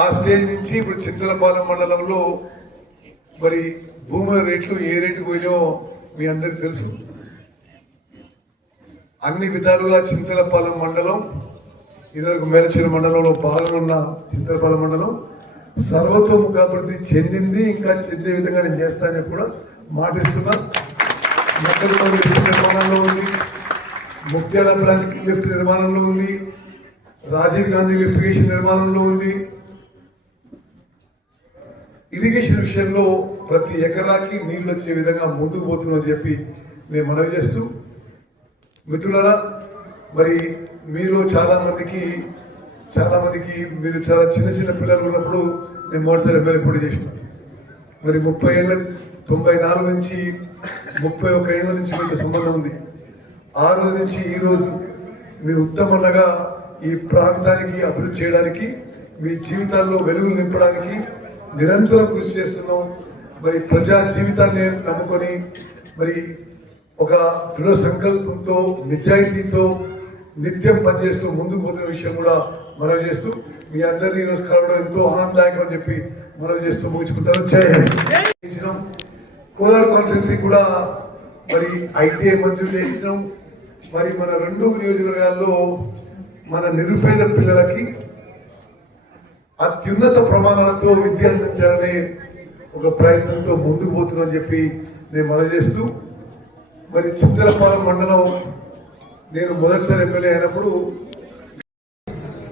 ఆ స్టేజ్ నుంచి ఇప్పుడు చింతలపాలెం మండలంలో మరి భూముల రేట్లు ఏ రేటు పోయినో మీ అందరికి తెలుసు. అన్ని విధాలుగా చింతలపాలెం మండలం ఇదివరకు మేలచెరు మండలంలో పాల్గొన్న చింతలపాలెం మండలం సర్వతోముఖాభివృద్ధి చెందింది. ఇంకా చెందే విధంగా నేను చేస్తానని కూడా మాటిస్తున్నా. మక్కలపల్లి లిఫ్ట్ నిర్మాణంలో ఉంది, ముక్త్యాల బ్రాంచ్ లిఫ్ట్ నిర్మాణంలో ఉంది, రాజీవ్ గాంధీ లిఫ్ట్ ఇరిగేషన్ నిర్మాణంలో ఉంది. ఇరిగేషన్ విషయంలో ప్రతి ఎకరాకి నీళ్లు వచ్చే విధంగా ముందుకు పోతుందని చెప్పి నేను మనవి చేస్తూ, మిత్రులారా, మరి మీరు చాలా మందికి మీరు చాలా చిన్న పిల్లలు ఉన్నప్పుడు నేను మొదటిసారి ఎమ్మెల్యే పోటీ చేసిన. మరి 94 నుంచి 31 ఏళ్ళ నుంచి మీకు సంబంధం ఉంది. ఆ రోజు నుంచి ఈ రోజు మీ ఉత్తమంగా ఈ ప్రాంతానికి అభివృద్ధి చేయడానికి, మీ జీవితాల్లో వెలుగులు నింపడానికి నిరంతరం కృషి చేస్తున్నాం. మరి ప్రజా జీవితాన్ని నమ్ముకొని మరి ఒక దృఢ సంకల్పంతో నిజాయితీతో నిత్యం పనిచేస్తూ ముందుకు పోతున్న విషయం కూడా మనవి చేస్తూ, మీ అందరినీ ఈరోజు కలవడం ఎంతో ఆనందదాయకం అని చెప్పి మనవి చేస్తూ ముగించుకుంటారు. జై హింద్. కోలార్ కాన్స్టిట్యున్సీ కూడా మరి ఐటీఐ మంజూరు చేసినాం. మరి మన 2 నియోజకవర్గాల్లో మన నిరుపేద పిల్లలకి అత్యున్నత ప్రమాణాలతో విద్య అందించాలనే ఒక ప్రయత్నంతో ముందుకు పోతుందని చెప్పి నేను మనవి చేస్తూ, మరి చింతలపాలెం మండలం నేను మొదటిసారి ఎమ్మెల్యే అయినప్పుడు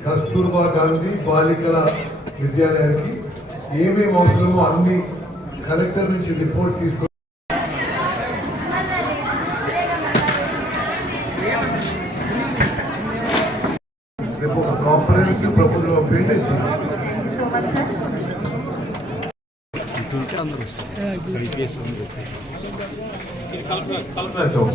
కస్తూర్బా గాంధీ బాలికల విద్యాలయానికి ఏమేమి అవసరమో అన్ని కలెక్టర్ నుంచి రిపోర్ట్ తీసుకొని రేపు ఒక కాంప్రహెన్సివ్ ప్రపోజల్ పంపించండి. కలెక్టర్